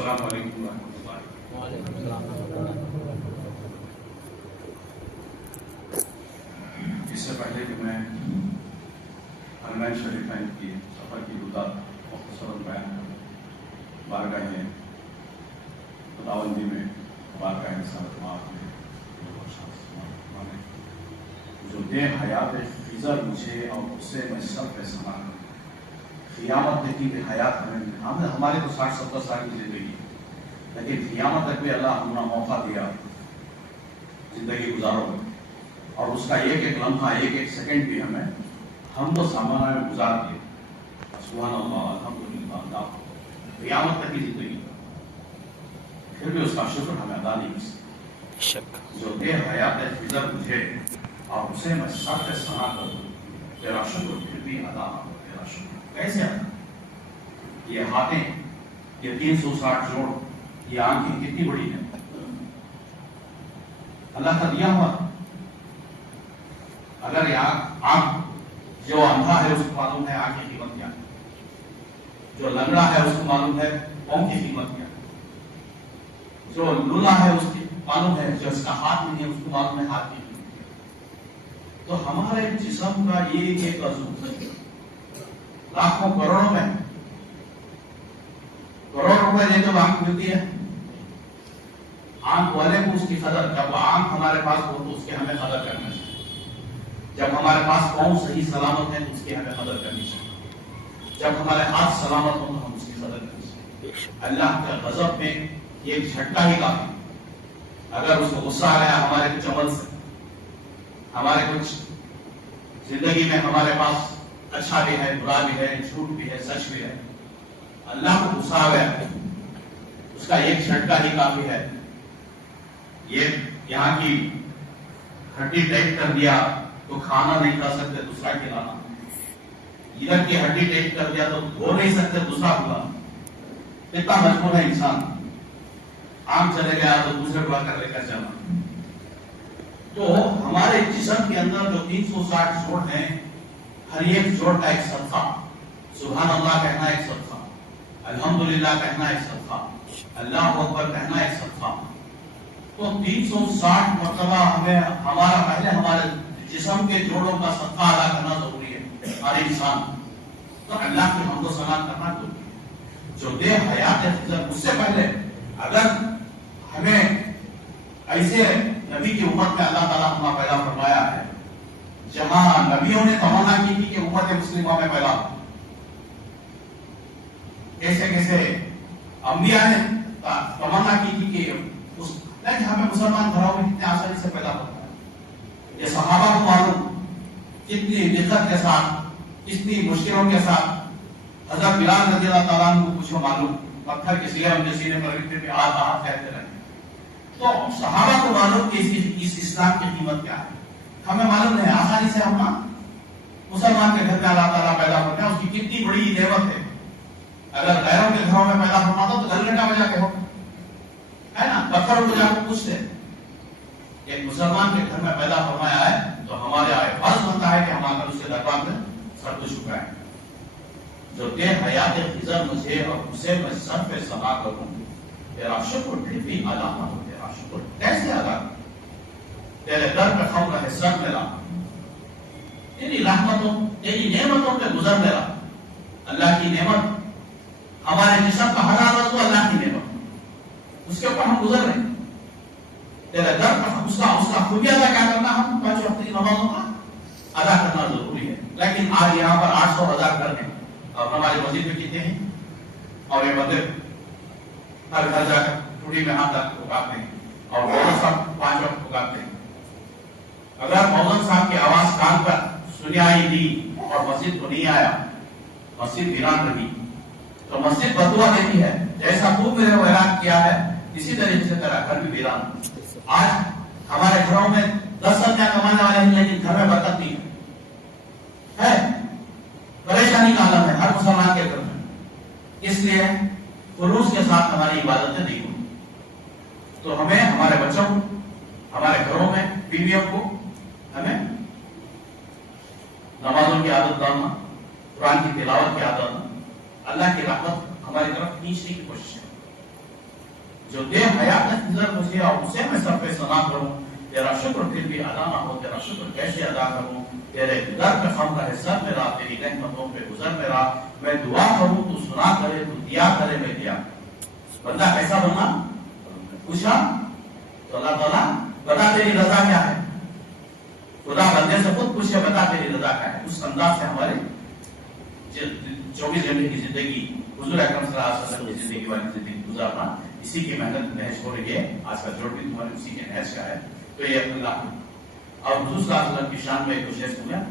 السلام علیکم ورحمۃ اللہ۔ وعلیکم السلام۔ اس سے پہلے کہ میں حرمین شریفین کی سفر کی گزار مختصراً بیان کروں، بارگاہ خداوندی میں بارگاہ رسالت مآب میں جو دے حیات خضر مجھے اور اسے میں سب پہ سما کروں، قیامت تک کی حیات ہمارے تو 60-70 سال کی زندگی ہے، لیکن قیامت تک بھی اللہ ہمیں موقع دیا زندگی گزارو، اور اس کا ایک ایک لمحہ ایک ایک سیکنڈ بھی ہم تو سامانہ میں گزار دیے۔ سبحان اللہ، الحمدللہ، اللہ قیامت تک کی زندگی، پھر بھی اس کا شکر ہمیں ادا نہیں کر سکتے۔ جو دے حیات خضر مجھے اور اسے میں سب پہ سنا کروں، تیرا شکر پھر بھی ادا نہ ہو، تیرا شکر کیسے ادا؟ یہ ہاتھیں، یہ 360 جوڑ، یہ آنکھیں کتنی بڑی ہیں، اللہ کا دیا ہوا۔ اگر یہ آنکھ، جو اندھا ہے اس کو معلوم ہے آنکھ کی قیمت کیا ہے، جو لنگڑا ہے اس کو معلوم ہے پاؤں کی قیمت کیا ہے، جو لولا ہے اس کی معلوم ہے، جو اس کا ہاتھ نہیں ہے اس کو معلوم ہے ہاتھ کی قیمت کیا ہے۔ تو ہمارے جسم کا یہ ایک عضو لاکھوں کروڑوں میں، کروڑ روپے دے تو آنکھ ملتی ہے، آنکھ والے کو اس کی قدر، جب آنکھ ہمارے پاس ہو تو اس کی ہمیں قدر کرنا چاہیے، جب ہمارے پاس پاؤں صحیح سلامت ہے تو اس کی ہمیں قدر کرنی چاہیے، جب ہمارے ہاتھ سلامت ہوں تو ہم اس کی قدر کرنی چاہیے۔ اللہ کے غضب میں یہ ایک جھٹکا ہی کافی، اگر اس کو غصہ آ گیا ہمارے کچھ عمل سے، ہمارے کچھ زندگی میں ہمارے پاس اچھا بھی ہے، برا بھی ہے، جھوٹ بھی ہے، سچ بھی ہے، اللہ کو غصہ آ گیا اس کا ایک جھٹکا ہی کافی ہے۔ یہ یہاں کی ہڈی ٹائٹ کر دیا تو کھانا نہیں کھا سکتے، دوسرا کھلانا، ادھر کی ہڈی ٹائٹ کر دیا تو دھو نہیں سکتے، دوسرا کھلانا، اتنا مجبور ہے انسان، آنکھ چلے گیا تو دوسرے کو کر لے کر جانا۔ تو ہمارے جسم کے اندر جو 360 جوڑ ہیں، ہر ایک جوڑ کا ایک صدقہ، سبحان اللہ کہنا ایک صدقہ، الحمدللہ کہنا ایک صدقہ، اللہ اکبر کہنا ایک صدقہ۔ تو 360 مرتبہ ہمیں ہمارے جسم کے جوڑوں کا صدقہ ادا کرنا ضروری ہے ہر انسان۔ تو اللہ کی حمد و ثنا کرنا ضروری ہے۔ جو دے حیات خضر، اس سے پہلے اگر ہمیں ایسے نبی کی امت میں اللہ تعالیٰ ہمیں پیدا فرمایا ہے جہاں نبیوں نے تمنا کی تھی کہ امت مسلمہ میں پیدا ہو، کیسے کیسے انبیاء نے تمنا کی تھی کہ لیکن ہمیں مسلمان گھروں میں کتنے آسانی سے پیدا ہوتا ہے۔ یہ صحابہ کو معلوم کتنی دقت کے ساتھ، کتنی مشکلوں کے ساتھ حضرت بلال رضی اللہ تعالیٰ عنہ کو کچھ معلوم، پتھر کے سینے ان کے سینے پر رکھتے تھے، آہات کہتے رہے۔ تو صحابہ کو معلوم کہ اس اسلام کی قیمت کیا ہے، ہمیں معلوم ہے آسانی سے ہم مسلمان کے گھر میں اللہ تعالیٰ پیدا ہوتا ہے، اس کی کتنی بڑی نعمت ہے۔ اگر غیروں کے گھروں میں پیدا ہونا تو گھر گھنٹا بجا کے ہو، ہے نا، پتھر کو جا کے پوچھتے، ایک مسلمان کے گھر میں پیدا فرمایا ہے تو ہمارے آئے فرض بنتا ہے کہ ہم آ کر اس کے دربار میں سر کو جھکائیں۔ جو دے حیات خضر مجھے اور اسے میں سر پہ سنا کروں، تیرا شکر پھر بھی ادا نہ ہو، تیرا شکر کیسے ادا کروں؟ تیرے در پہ خم رہے سر میرا، تیری رحمتوں تیری نعمتوں پہ گزر میرا۔ اللہ کی نعمت، ہمارے جسم کا ہر عادت تو اللہ کی نعمت، اس کے اوپر ہم گزر رہے ہیں۔ تیرے در پر اس کا خوبی ادا کیا کرنا، ہم 5 وقت کی نمازوں کا ادا کرنا ضروری ہے۔ لیکن آج یہاں پر 800 ہزار گھر ہیں اور ہماری مسجد میں کتنے ہیں، اور یہ بندے ہر گھر جا کر ٹوٹی میں ہاتھ رکھ پکارتے ہیں اور مولانا صاحب 5 وقت پکارتے ہیں۔ اگر مولانا صاحب کی آواز کان پر سنائی دی اور مسجد کو نہیں آیا، مسجد ویران رہی، تو مسجد بددعا دیتی ہے، جیسا تو میرے ویران کیا ہے اسی طریقے سے تیرا گھر بھی ویران۔ آج ہمارے گھروں میں 10 سال کمانے والے ہیں لیکن گھر میں برکت نہیں ہے، پریشانی کا عالم ہے ہر مسلمان کے گھر میں، اس لیے خلوص کے ساتھ ہماری عبادتیں نہیں ہوتی۔ تو ہمیں ہمارے بچوں کو، ہمارے گھروں میں بیویوں کو ہمیں نمازوں کی عادت ڈالنا، قرآن کی تلاوت کی عادت، اللہ کی رحمت ہماری طرف کھینچنے کی کوشش ہے۔ جو بے حیات نظر مجھے اور اسے میں سب پہ سنا کروں، تیرا شکر پھر بھی ادا نہ ہو، تیرا شکر کیسے ادا کروں؟ تیرے در پہ خم رہے سر میرا، تیری رحمتوں پہ گزر میرا، میں دعا کروں تو سنا کرے، تو دیا کرے میں دیا۔ بندہ کیسا بنا؟ پوچھا تو اللہ تعالیٰ بتا تیری رضا کیا ہے؟ خدا بندے سے خود پوچھے بتا تیری رضا کیا ہے؟ اس انداز سے ہمارے 24 گھنٹے کی زندگی حضور اکرم صلی اللہ علیہ وسلم کی زندگی والی زندگی گزارنا، اسی کی محنت نہج ہو رہی ہے۔ آج کا جوڑ بھی تمہارے اسی کے نہج کا ہے۔ تو یہ اللہ اور حضور صلی اللہ علیہ وسلم کی شان میں ایک کوشش ہو گیا،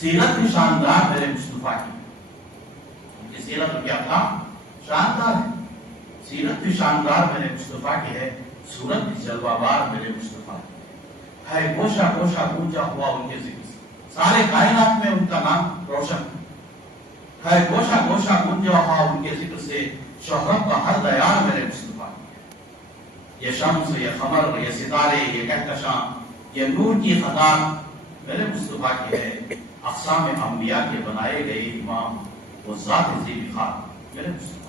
سیرت بھی شاندار میرے مصطفیٰ کی، ان کی سیرت کیا تھا؟ شاندار ہے۔ سیرت بھی شاندار میرے مصطفیٰ کی ہے، صورت بھی جلوہ بار میرے مصطفیٰ کی ہے۔ گوشہ گوشہ گونجا ہوا ان کے ذکر سے، سارے کائنات میں ان کا نام روشن ہے۔ گوشہ گوشہ گونجا ہوا ان کے ذکر سے، شہرت کا ہر دیار میرے مصطفیٰ کی ہے۔ یہ شمس، یہ قمر، یہ ستارے، یہ کہکشاں، یہ نور کی خطار میرے مصطفیٰ کی ہے۔ اقسام انبیاء کے بنائے گئے امام، وہ ذات ذی بخار میرے مصطفیٰ